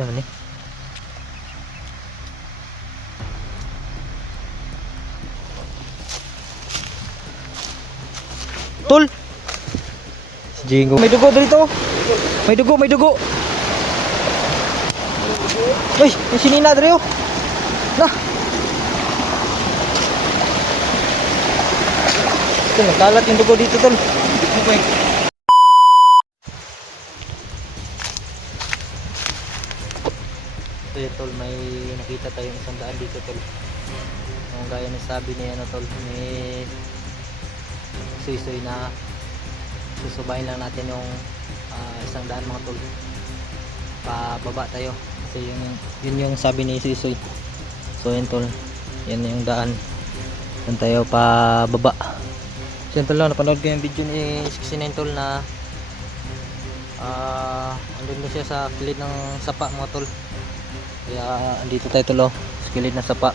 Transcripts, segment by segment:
Asa man ni? Tol! Si Jingo. May dugo dito. May dugo, may dugo. Uy, may sinina dito. Nah. Tol, nagkalat yung dugo dito, tol. Okay. Ito yun, tol, may nakita tayong isang daan dito, tol. Yung gaya na sabi ni ano, tol, ni Suisoy na susubayin lang natin yung isang daan, mga tol. Pababa tayo kasi yun yung sabi ni Suisoy. So yun, tol, yan yung daan. Yan tayo pababa. So yun, tol, napanood ko yung video ni 69, tol, na andun siya sa kilid ng sapa, mga tol. Kaya andito tayo, tol, sa kilid ng sapa.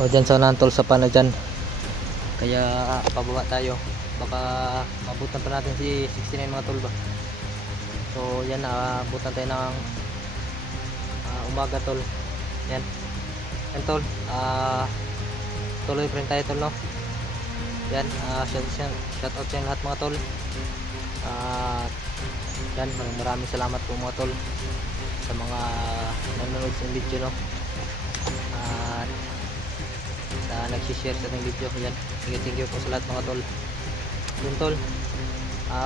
O dyan sa unahan, tol, sapa na dyan. Kaya pababa tayo, baka mabutan pa natin si 69, mga tol, ba. So yan, abutan tayo ng umaga, tol. Yan, yan, tol, tuloy pa rin tayo, tol, no. Yan, shout out sa lahat, mga tol. Yan, maraming salamat po, mga tol, sa mga nanonood sa video, no. At sa nagsishare sa ating video. Yan, thank you po sa lahat, mga tol. Yun, tol,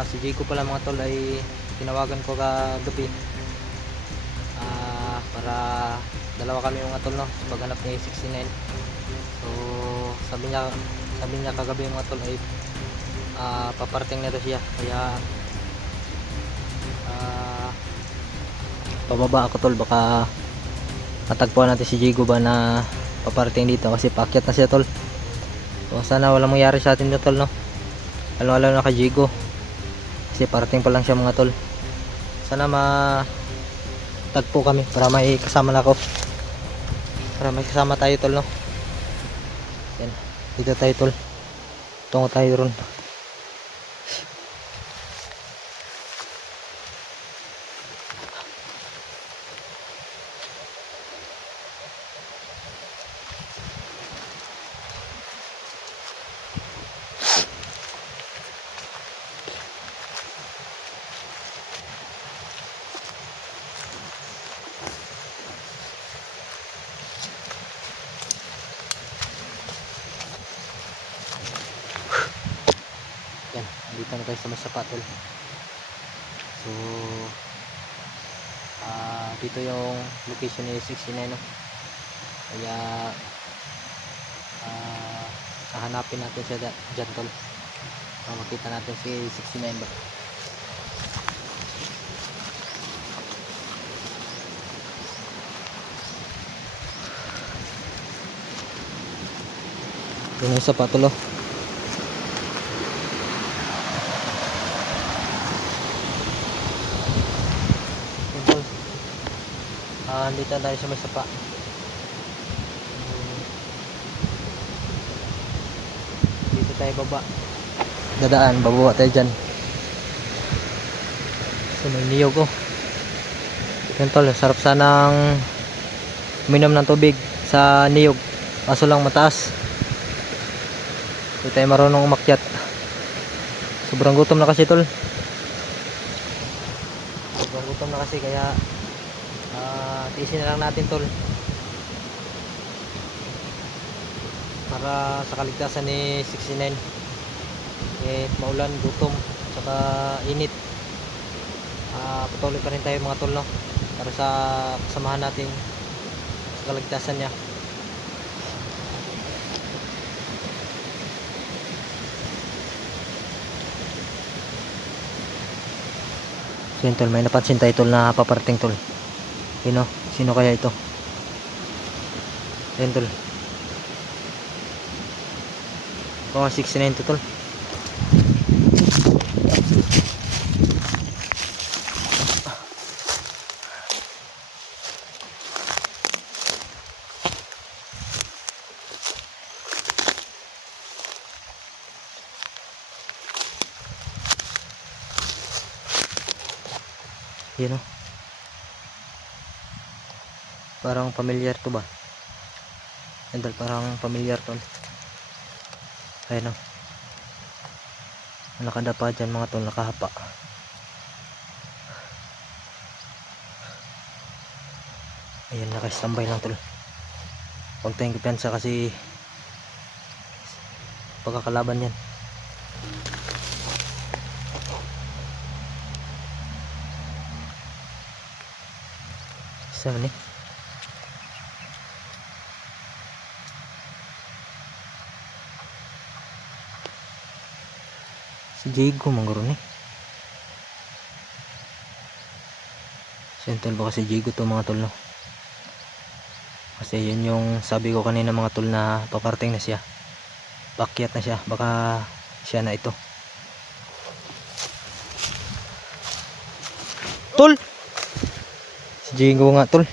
si Jigo pala, mga tol, ay tinawagan ko kagabi para dalawa kami, mga tol, no, sa paghanap ni 69. So sabi niya kagabi, mga tol, ay paparting na daw siya. Kaya pababa ako, tol, baka matagpuan natin si Jigo ba na paparting dito kasi paakyat na siya, tol. So sana walang mangyari sa atin dito, tol, no. Lalo na kay Jigo kasi parating pa lang siya, mga tol. Sana matagpo kami para may kasama na ako, para may kasama tayo, tol, no. Yan, dito tayo, tol, tungo tayo ron. Yan, dito na tayo sa masapa, tol. So dito yung location ni 69, no. Kaya hahanapin natin siya dyan, tol. Makita natin si 69 ba. Yun yung sapa, tol, oh. Dito tayo sa may sapa. Dito tayo baba. Dadaan, bababa tayo dyan. So may niyog, oh. Yan, tol, sarap sanang uminom ng tubig sa niyog, kaso lang mataas. Hindi tayo marunong umakyat. Sobrang gutom na kasi, tol. Sobrang gutom na kasi, kaya tiisin na lang natin, tol, para sa kaligtasan ni 69. Maulan, gutom, saka init, patuloy pa rin tayo, mga tol, no, para sa kasamahan natin sa kaligtasan niya. So yun, tol, may napansin tayo, tol, na paparting, tol. Sino kaya ito? Yan, tol. 69 to, tol. Yan, oh. Parang familiar to ba? Idol, parang familiar to. Ayun o. Nakadapa dyan mga tol, nakahapa. Ayan, nakastambay lang tol. Huwag tayong kumpiyansa kasi pagkakalaban yan. Isa man eh. Si Diego mangguro ni. Sentol baka si Diego to mga tol no. Kasi yun yung sabi ko kanina mga tol na paparating na siya. Pakyat na siya, baka siya na ito. Tol! Si Diego nga tol.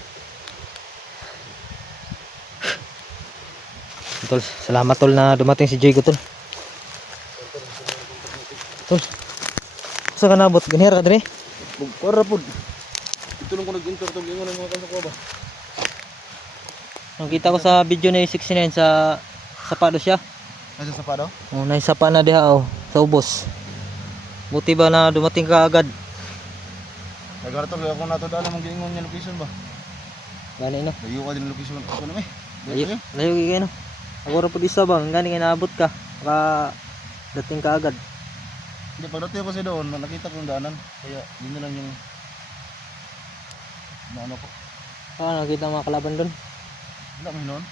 Tol, salamat tol na dumating si Diego tol. Tol, sa ka nabot? Ganira ka din eh? Para po. Ito lang ko nag-enter tol. Ingon ang mga kasakwa ba? Nakita ko sa video na 69 sa sapa do siya. Nasa sapa daw? Oh, naisapa na diha oh, sa ubos. Buti ba na dumating ka agad? Nagara tol. Ako na to daan namang giingon niya location ba? Gani no. Layo ka din location. Ako na may. Layo kay no. Ako ra pud isa ba, gani kay naabot ka. Baka dating ka agad. Hindi, pagdating ako sa doon, nakita ko yung daanan. Kaya yun na lang yung ano ko. Nakita mga kalaban doon. Wala mo noon.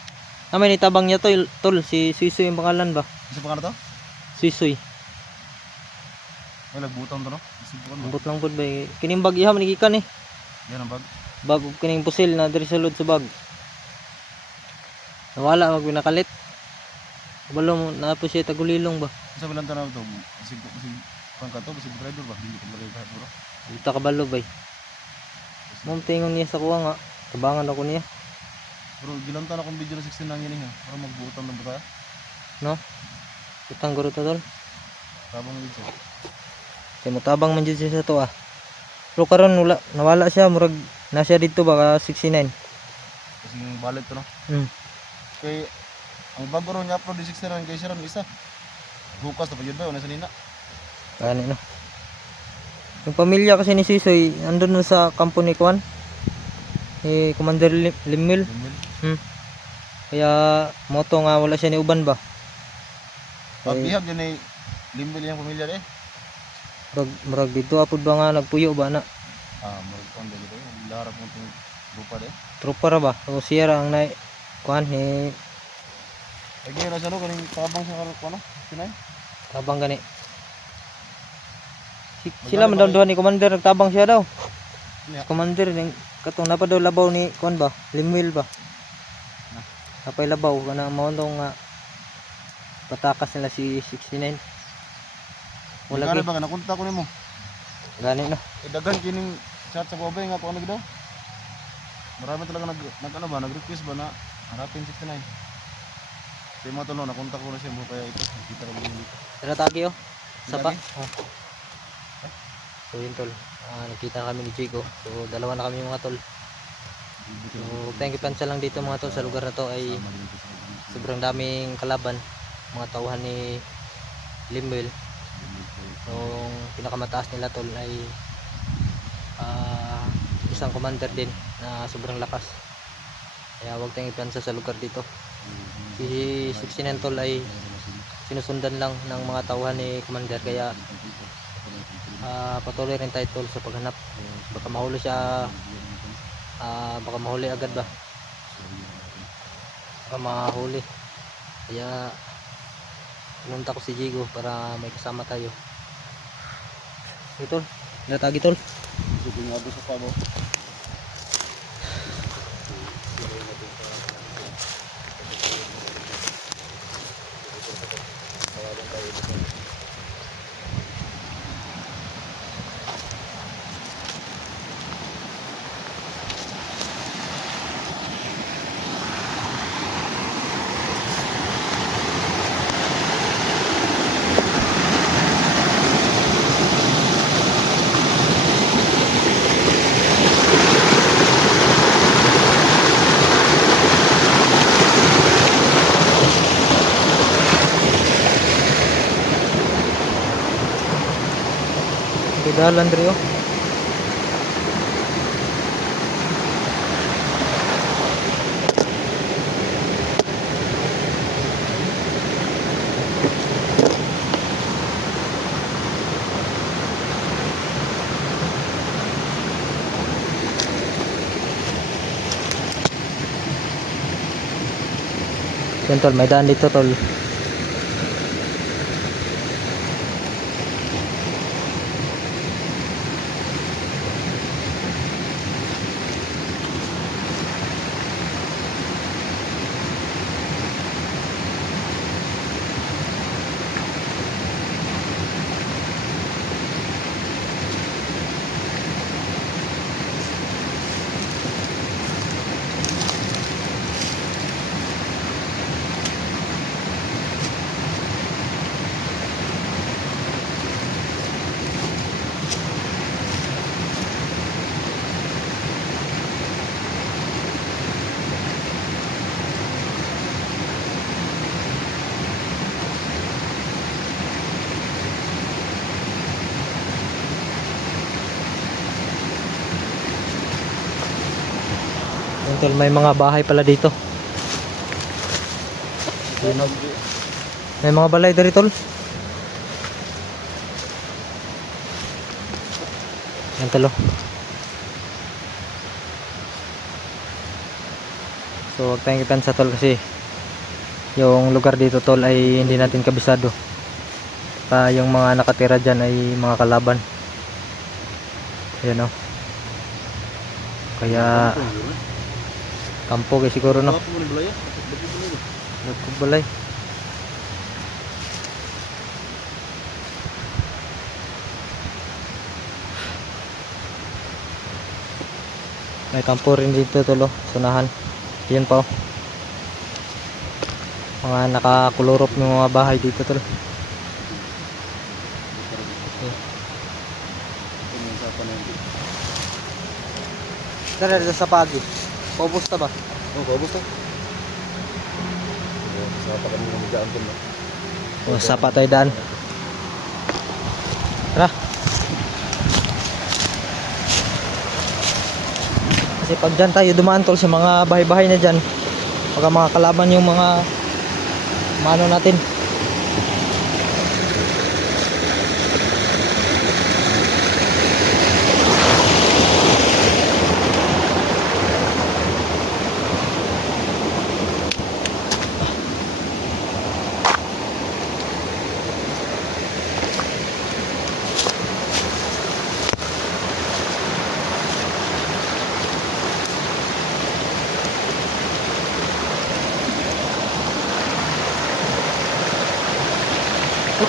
May nitabang niya tol, si Suisoy yung pangalan ba? Isa pa ka na to? Suisoy. May nagbutang to no? Isibukan mo. Ambot lang pud ba? Kining bag iha manigikan eh. Yan ang bag. Bag ug kining pusil na diri sa lod sa bag. Nawala mag pinakalit. Kabalo mo na po siya tagulilong ba? Isa ba lang tanaw to? Isig pang kato, isig driver ba? Hindi ko malay ka bro. Dito kabalo ba? Mom tingon niya sa kuha nga. Tabangan ako niya. Pero gilantan akong video na 16 lang yun ha. Para magbutang na ba tayo? No? Utang guro to tol. Tabang yun siya. Kaya mutabang man dyan siya sa to ah. Pero karon wala, nawala siya, murag na siya dito baka 69. Kasi yung balik to no? Kay ang bago ron niya upload di 69 kay siya ron isa. Bukas na pa yun ba? Una sa nina. Gani no. Yung pamilya kasi ni Sisoy, andun no sa kampo ni Kwan. Ni Commander Limil. Kaya moto nga wala siya ni uban ba. Pagbihag yun ay limbil yung pamilya eh. Murag dito apod ba nga nagpuyo ba na. Murag kon dito. Larap mo itong lupa eh. Tropa ra ba? O siya ra ang na Kwan ni Lagi na siya no, kaning tabang sa ano? Sinay? tabang gani. Sila man daw duha ni Commander nagtabang siya daw. Yeah. Commander ning katong napa daw labaw ni Kwan ba? Limil ba? Napay labaw kana mao daw nga patakas nila si 69. Wala Wala gi. ba nakunta ko nimo? Gani no. Dagan kining chat sa babay nga ko ano gid daw. Marami talaga nag ano ba, nag-request ba na harapin 69. Kaya mo tulo nakunta ko na siya mo kaya ito kita ko dito. Tara tagi oh. Sapa. Lagi? Oh. So yun tol. Nakita kami ni Chico. So dalawa na kami mga tol. So thank you pansa lang dito mga tol sa lugar na to ay sobrang daming kalaban. Mga tauhan ni Limwell. So pinakamataas nila tol ay isang commander din na sobrang lakas. Kaya huwag tayong ipansa sa lugar dito. Si 69 tol ay sinusundan lang ng mga tauhan ni commander kaya patuloy rin tayo tol sa paghanap. Baka mahuli siya, baka mahuli agad ba, baka mahuli. Kaya pinunta ko si Jigo para may kasama tayo. Ito tol, natagi tol. Sige nga doon sa pabo. Gudalan diri oh. Yan tol, may daan dito tol. Yan tol, may mga bahay pala dito. Yan, oh. May mga balay dito tol. Yan tol oh. So huwag tayong ipansa tol kasi yung lugar dito tol ay hindi natin kabisado. Pa yung mga nakatira dyan ay mga kalaban. Yan oh. Kaya kampo kay siguro no. Nagkubalay. May kampo rin dito tol oh, sunahan. Yan pa oh. Mga nakakulurop ng mga bahay dito tol. Tara dito sa pagi. Paubos ta ba? Oh, paubos to. Sapa kami ng daan tol. O sapa tayo daan. Tara. Kasi pag dyan tayo dumaan tol sa mga bahay-bahay na dyan, pagka mga kalaban yung mga mano natin.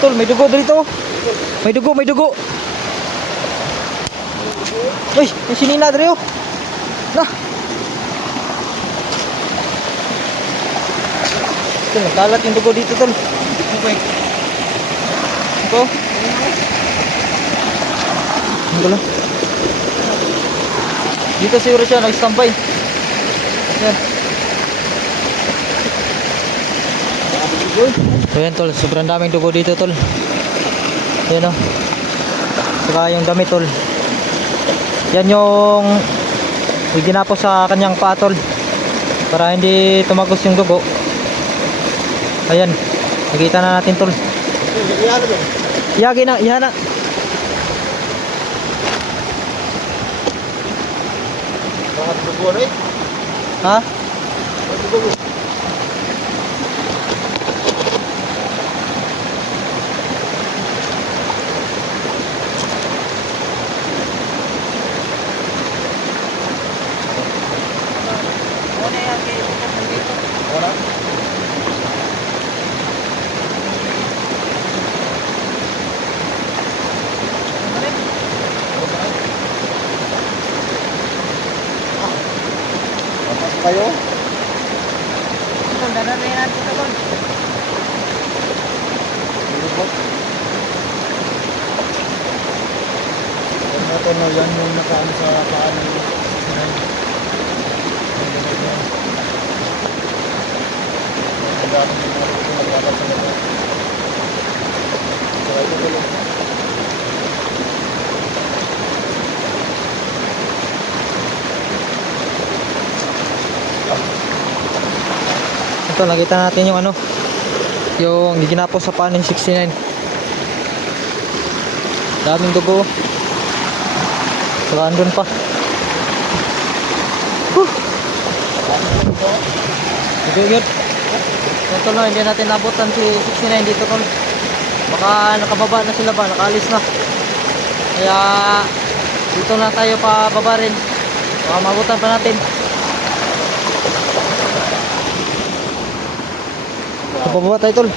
Tol, may dugo dito. May dugo, may dugo. Uy, may sinina dito. Nah. Ito, nagkalat yung dugo dito, tol. Ito. Ito lang. Dito siguro siya, nag-standby. Yan. So yan tol, sobrang daming dugo dito tol. Yan o. Saka yung damit tol. Yan yung iginapos sa kanyang paa tol, para hindi tumagos yung dugo. Ayan, nakita na natin tol. Iyagi na, iyan na. Bakit dugo na eh? Ha? Bakit dugo? Kayo? Tol, dadalhin natin ito tol. Ito na yan yung nakaano sa paan ng sinay. Ang dami yung mga ito naglalap sa labas. So ito pala. tol, nakita natin yung ano, yung giginapos sa panin 69. Daming dugo. Saka andun pa. Good. So tol, no, hindi natin nabutan si 69 dito tol. Baka nakababa na sila ba, nakaalis na. Kaya dito na tayo pababa rin. Baka mabutan pa natin. Pababa tayo tol.